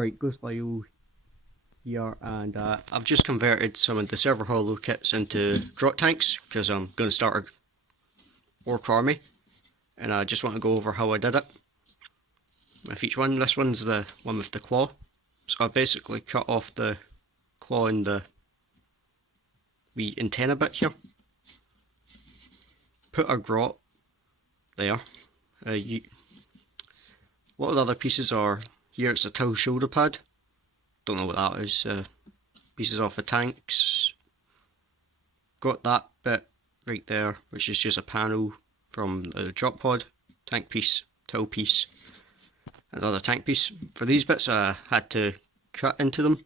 Alright, Ghost Lyle here, and I've just converted some of the server hollow kits into grot tanks because I'm going to start an orc army, and I just want to go over how I did it with each one. This one's the one with the claw, so I basically cut off the claw and the wee antenna bit here, put a grot there. A lot of the other pieces are here. It's a tow shoulder pad, don't know what that is. Pieces off the tanks, got that bit right there, which is just a panel from the drop pod, tank piece, tow piece, another tank piece. For these bits I had to cut into them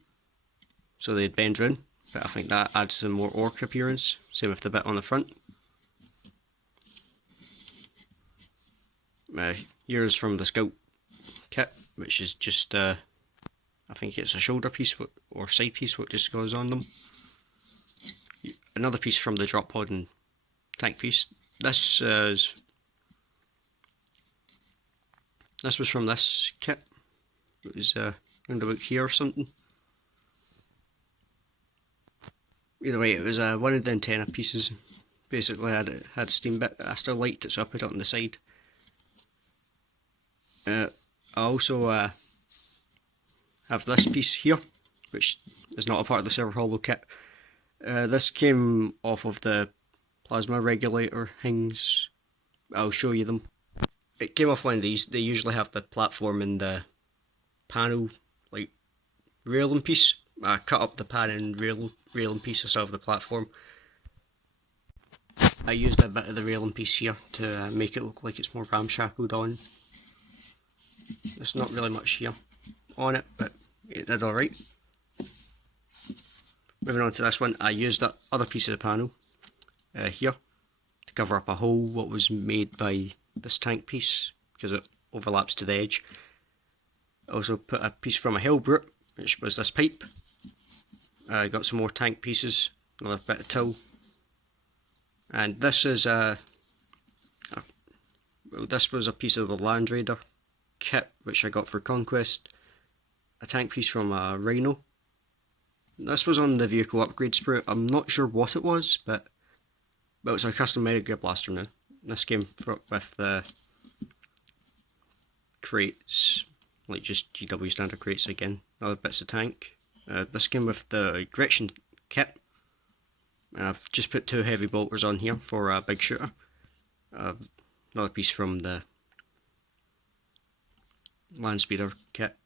so they'd bend round, but I think that adds some more orc appearance. Same with the bit on the front. Here's from the scout kit, which is just I think it's a shoulder piece or side piece what just goes on them. Another piece from the drop pod and tank piece. This was from this kit. It was around about here or something. Either way, it was one of the antenna pieces. Basically had a steam bit. I still liked it, so I put it on the side. I also have this piece here, which is not a part of the server hollow kit. This came off of the plasma regulator things. I'll show you them. It came off one of these. They usually have the platform and the panel, like railing piece. I cut up the pan and railing piece instead of the platform. I used a bit of the railing piece here to make it look like it's more ramshackled on. There's not really much here on it, but it did alright. Moving on to this one, I used that other piece of the panel here to cover up a hole what was made by this tank piece because it overlaps to the edge. I also put a piece from a hellbrute, which was this pipe. I got some more tank pieces, another bit of tow, and this is this was a piece of the Land Raider kit which I got for Conquest, a tank piece from a Rhino. This was on the vehicle upgrade sprue. I'm not sure what it was, but it's a custom mega blaster now. This came with the crates, like just GW standard crates again, other bits of tank. This came with the Gretchen kit, and I've just put 2 heavy bolters on here for a big shooter. Another piece from the land speeder kit.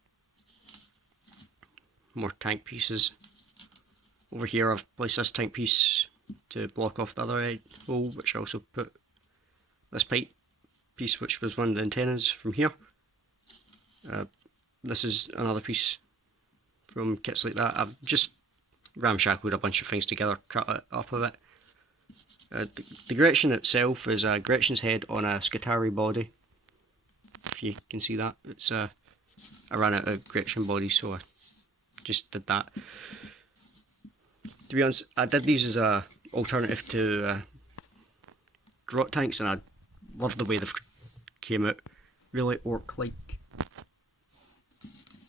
More tank pieces. Over here I've placed this tank piece to block off the other hole, which I also put this pipe piece, which was one of the antennas from here. This is another piece from kits like that. I've just ramshackled a bunch of things together, cut it up a bit. The Gretchen itself is Gretchen's head on a Skitarii body. If you can see that, it's I ran out of Gretchen bodies, so I just did that. To be honest, I did these as a alternative to grot tanks, and I love the way they've came out, really orc-like.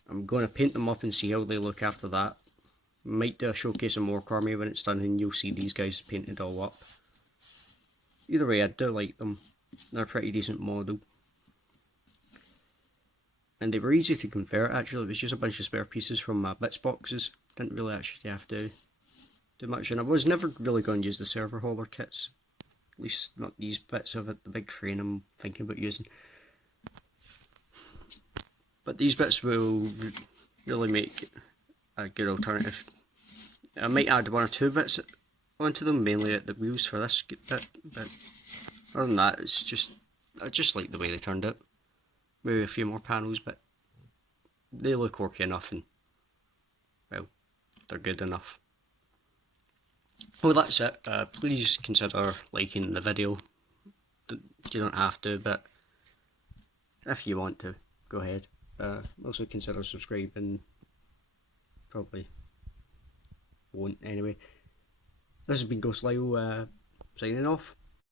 I'm going to paint them up and see how they look after that. Might do a showcase of orc army when it's done, and you'll see these guys painted all up. Either way, I do like them. They're a pretty decent model. And they were easy to convert actually. It was just a bunch of spare pieces from my bits boxes. Didn't really actually have to do much, and I was never really going to use the server hauler kits. At least not these bits of it, the big crane I'm thinking about using. But these bits will really make a good alternative. I might add 1 or 2 bits onto them, mainly at the wheels for this bit, but other than that, it's just, I just like the way they turned out. Maybe a few more panels, but they look orky enough, and well, they're good enough. Well, that's it. Please consider liking the video. You don't have to, but if you want to, go ahead. Also consider subscribing. Probably won't anyway. This has been Ghost Lyle signing off.